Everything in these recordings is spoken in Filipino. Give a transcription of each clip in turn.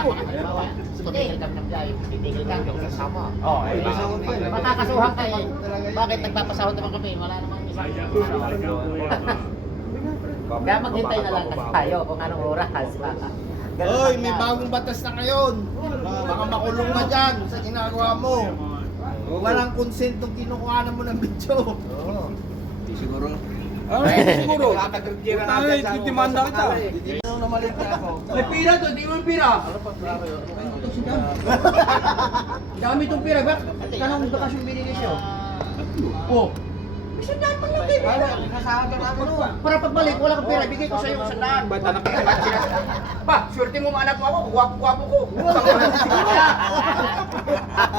kasama ka. Halimbawa, tumigil kami ng biyahe, titigil ka, yung kasama. Oh, eh, Makakasuhan ka eh. Bakit nagpapasahod naman kami? Wala namang isang Kaya maghintay na lang tayo kung anong oras. Hoy, may bagong batas na ngayon. Baka makulong ka dyan sa ginagawa mo. Walang konsentong kinukuhanan mo ng video. Siguro. Siguro. Ay, titimanda kita. Ano na mali ka ako? May pira to, di mo yung pira. Dami itong pira, ba? Kanong bakasyon binili siya? Oh. Isang daan pang laki. Para pagbalik, wala kang pera, bigay ko sa iyo isang daan. Ba't anak ka? Ba, swerte mo mga anak mo ako, guwapo-guwapo ko.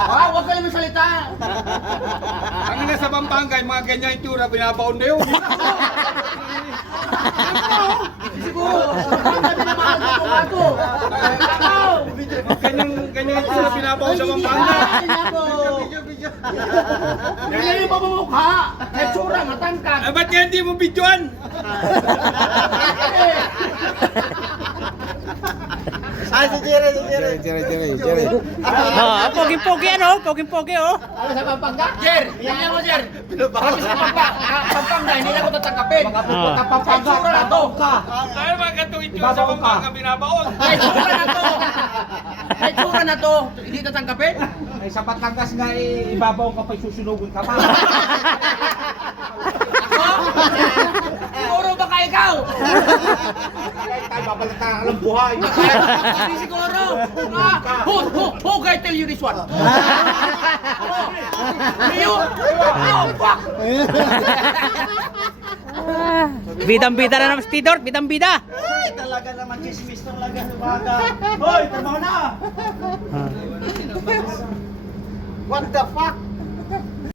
Huwag ka naman salita. Ang ina sa Pampanga, yung mga ganyan yung tura, binabaon na yun. Siguro, ang sabi na mahal ko ako. Ganyan yung tura, binabaon sa Pampanga. Ganyan yung pamumukha. May tsura, matangkad. Eh, ba't yan hindi mo videoan? Ah, si Jerry. Ah, pogi-pogi ano? Pogi-pogi oh. Ano sa Pampanga? Jer, tingnan mo Jer. Sabi sa Pampanga, hindi na ako tatanggapin. May tsura na to. Ay, mga katong itsura sa Pampanga, binabaon. May tsura na to. May tsura na to. Hindi tatanggapin? Ay, sa Batangas nga ibabaw ka pa, susunugun ka pa. Ako? Siguro baka ikaw? Tayo babalata ka ng buhay. Hindi siguro. Who can tell you this one? You? Oh, fuck! Bidang-bida na naman si Tidor, bidang-bida. Ay, talaga naman chismis talaga sa baga. Hoy, trabaho na! What the fuck?